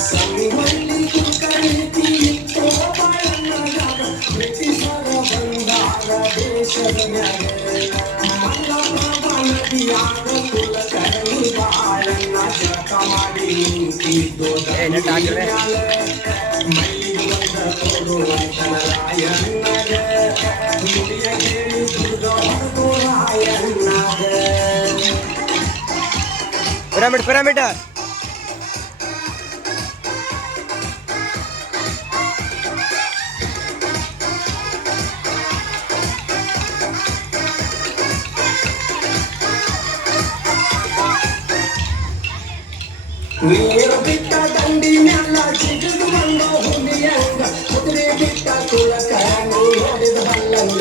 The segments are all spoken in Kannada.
ಸಂಗೊಳ್ಳಿ ಕುಲಕರ್ಣಿ ಬಾಳಣ್ಣಗ ಬ್ರಿಟಿಷರ ಬಂದಾಗ ದೇಶದ ಮ್ಯಾಗ ಮಲ್ಲಪ್ರಭಾ ನದಿಯಾಗ ಕುಲಕರ್ಣಿ ಬಾಳಣ್ಣ ಜಳಕ ಮಾಡಿ ನಿಂತಿದ್ದು ಮೈಲಿಗೆ ಬಂದ ತೋರುವಂತನ ರಾಯಣ್ಣಗ ನುಡಿಯ ಕೇಳಿ ದುರ್ಗ ಹೊರದು ರಾಯಣ್ಣಗ ಪಿರಮಿಡ್ ನೀರು ಬಿಟ್ಟ ದಂಡಿ ಮ್ಯಾಲ ಜಿಗಿದು ಬಂದ ಹುಲಿಯಂಗ ಕುದುರೆ ಬಿಟ್ಟ ಕುಲಕರ್ಣಿ ನೋಡಿದ ಬಲ್ಲಂಗ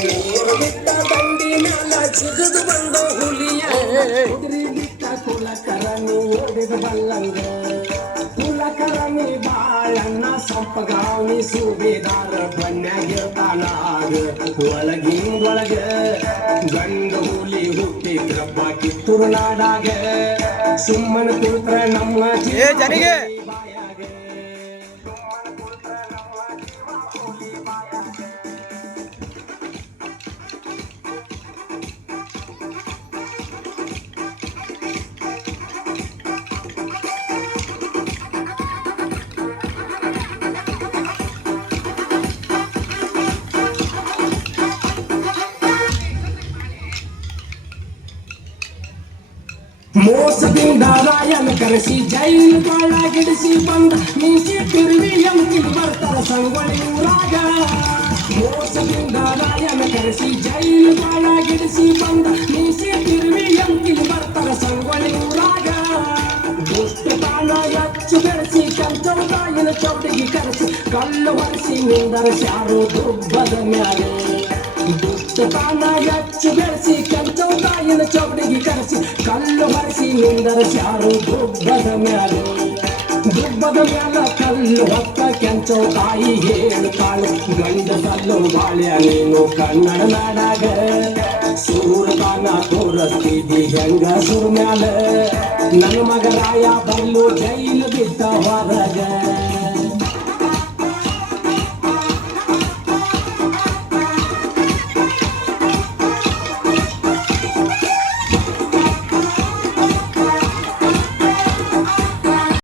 ನೀರು ಬಿಟ್ಟ ದಂಡಿ ಮ್ಯಾಲ ಜಿಗಿದು ಬಂದ ಹುಲಿಯಂಗ ಕುದುರೆ ಬಿಟ್ಟ ಕುಲಕರ್ಣಿ ನೋಡಿದ ಬಲ್ಲಂಗ ಕುಲಕರ್ಣಿ ಬಾಳಣ್ಣ ಸಂಪಗಾವಣಿ ಸುಬೇದಾರ ಬನ್ಯಾಗಿರ್ತಾನಾಗ ಒಳಗಿಂದೊಳಗ ಗಂಡು ಹುಲಿ ಹುಟ್ಟಿದ್ರಪ್ಪ ಕಿತ್ತೂರು ನಾಡಾಗ ಸುಮ್ಮನ ಕುಳಿತ್ರ ನಮ್ಮ ಜನಿಗೆ ಮೋಸದಿಂದ ರಾಯನ ಕರೆಸಿ ಜೈಲುಗಳಾಗಿಡಿಸಿ ಬಂದ ಮೀಸಿ ತಿರುವಿ ಎಂಕಿಲ್ ಬರ್ತಾರ ಸಂಗೊಳ್ಳಿ ಊರಾಗ ಮೋಸದಿಂದ ರಾಯನ ಕರೆಸಿ ಜೈಲುಗಳಾಗಿಡಿಸಿ ಬಂದ ಮೀಸಿ ತಿರುವಿ ಎಂಕಿಲ್ ಬರ್ತಾರ ಸಂಗೊಳ್ಳಿ ಊರಾಗ ದುಷ್ಟತಾನ ಹೆಚ್ಚು ಬೆಳೆಸಿ ಕಂಚೌದಾಯಿನ ಚೌಡಿಗೆ ಕರೆಸಿ ಕಲ್ಲು ಹೊರಿಸಿ ನಿಂದರ್ಸ್ಯಾರು ದುಬ್ಬದ ಮ್ಯಾಲೆ ದುಷ್ಟತಾನ ಹೆಚ್ಚು ಬೆಳೆಸಿ ಕಂಚೌದಾಯಿನ ಚೌಡಿಗೆ ಕರೆಸಿ ಕಲ್ಲು ಹೊರಿಸಿ ನಿಂದರ್ಸ್ಯಾರು ದುಬ್ಬದ ಮ್ಯಾಲೆ ದುಬ್ಬದ ಮ್ಯಾಲ ಕಲ್ಲು ಹೊತ್ತ ಕೆಂಚೌದಾಯಿ ಹೇಳ್ತಾಳೆ ಗಂಡಸಲ್ಲು ಬಾಳ್ಯ ನೀನು ಕನ್ನಡ ನಾಡಾಗ ಸೂರದಾನ ತೋರಿಸ್ತಿದ್ದಿ ಹೆಂಗ ಸುರ್ ಮ್ಯಾಲ ನನ್ನ ಮಗ ರಾಯ ಬಲ್ಲು ಜೈಲು ಬಿದ್ದ ಹೊರಗ